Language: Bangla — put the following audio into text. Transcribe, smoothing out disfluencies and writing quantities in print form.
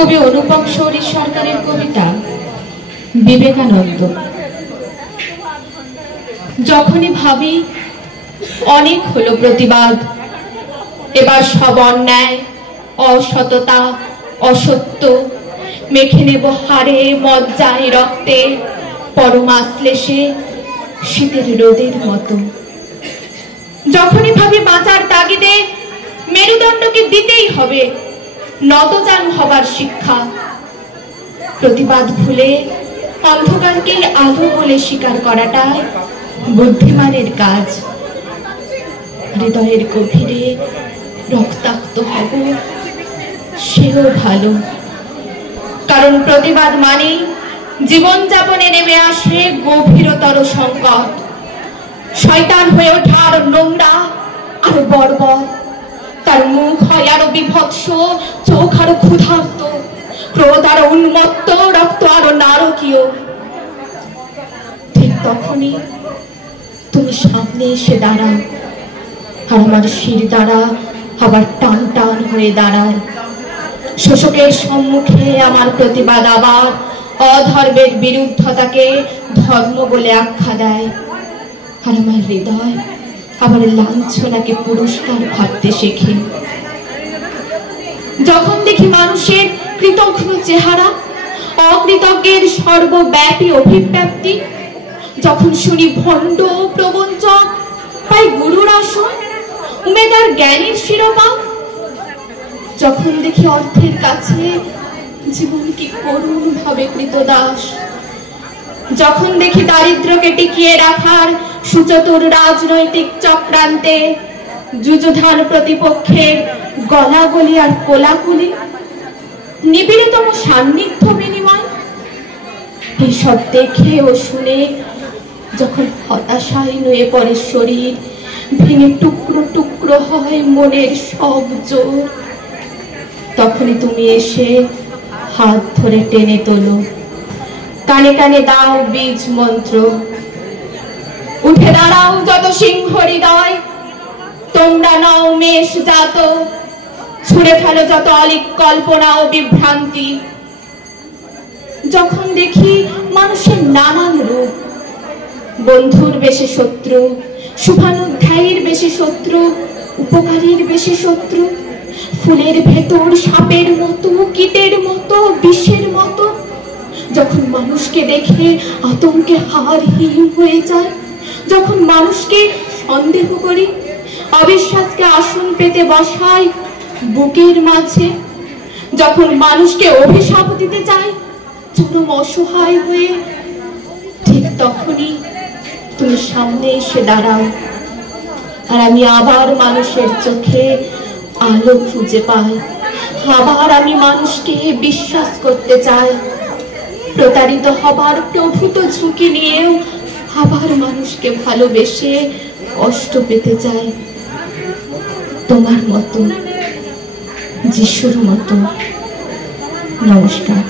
কবি অনুপম শৌরী সরকারের কবিতা বিবেকানন্দ। যখনই ভাবি অনেক হলো প্রতিবাদ, এবার সব অন্যায়, অসততা, অসত্য মেখে নেব হাড়ে, মজ্জায়, রক্তে, পরমাশ্লেষে, শীতের রোদের মতো। যখনই ভাবি বাঁচার তাগিদে মেরুদণ্ডকে দিতেই হবে নতজানু হবার শিক্ষা, প্রতিবাদ ভুলে অন্ধকারকে আলো বলে স্বীকার করাটাই বুদ্ধিমানের কাজ। হৃদয়ের গভীরে রক্তাক্ত হব সেও ভালো, কারণ প্রতিবাদ মানে জীবনযাপনে নেমে আসে গভীরতর সংকট। শয়তান হয়ে ওঠার নোংরা আরো বর্বর, তার মুখ হয় আরো বিভৎস, চোখ আরো ক্ষুধার্ত, ক্রোধ আরো উন্মত্ত, রক্ত আরো নারকীয়। ঠিক তখনই তুমি সামনে এসে দাঁড়াও, আর আমার শির দ্বারা আবার টান টান হয়ে দাঁড়ায়। শোষকের সম্মুখে আমার প্রতিবাদ আবার অধর্মের বিরুদ্ধতাকে ধর্ম বলে আখ্যা দেয়, আর আমার হৃদয় আবার লাঞ্ছনাকে পুরস্কার ভাবতে শেখে। যখন দেখি মানুষের কৃতঘ্ন চেহারা, অকৃতজ্ঞের সর্বব্যাপী অভিব্যক্তি, যখন শুনি ভণ্ড প্রবঞ্চক পাই গুরুর আসন, উমেদার জ্ঞানীর শিরোপা, যখন দেখি অর্থের কাছে জীবন কি করুণ ভাবে কৃতদাস, যখন দেখি দারিদ্র্যকে টিকিয়ে রাখার সুচতুর রাজনৈতিক চক্রান্তে যুযুধান প্রতিপক্ষের গলাগলি আর কোলাকুলি, নিবিড়তম সান্নিধ্য বিনিময়, এইসব দেখে ও শুনে যখন হতাশায় নুয়ে পড়ে শরীর, ভেঙে টুকরো টুকরো হয় মনের সব জোর, তখনই তুমি এসে হাত ধরে টেনে তোলো, কানে কানে দাও বীজ মন্ত্র। উঠে দাঁড়াও যত সিংহ হৃদয়, তোমরা নাও মেষ জাত, ছুঁড়ে ফেলো যত অলিক কল্পনা ও বিভ্রান্তি। যখন দেখি মানুষের নানান রূপ, বন্ধুর বেশে শত্রু, শুভানুধ্যায়ীর বেশে শত্রু, উপকারীর বেশে শত্রু, ফুলের ভেতর সাপের মতো, কীটের মতো, বিষের মতো, যখন মানুষকে দেখে আতঙ্কে হাড় হিম হয়ে যায়, যখন মানুষকে সন্দেহ করি, অবিশ্বাসকে আসন পেতে বসাই বুকের মাঝে, যখন মানুষকে অভিশাপ দিতে চাই চরম অসহায় হয়ে, ঠিক তখনই তুমি সামনে এসে দাঁড়াও, আর আমি আবার মানুষের চোখে আলো খুঁজে পাই, আবার আমি মানুষকে বিশ্বাস করতে চাই। প্রতারিত হবার প্রভূত ঝুঁকি নিয়েও আবার মানুষকে ভালোবেসে কষ্ট পেতে চাই, তোমার মতো, যিশুর মতো। নমস্কার।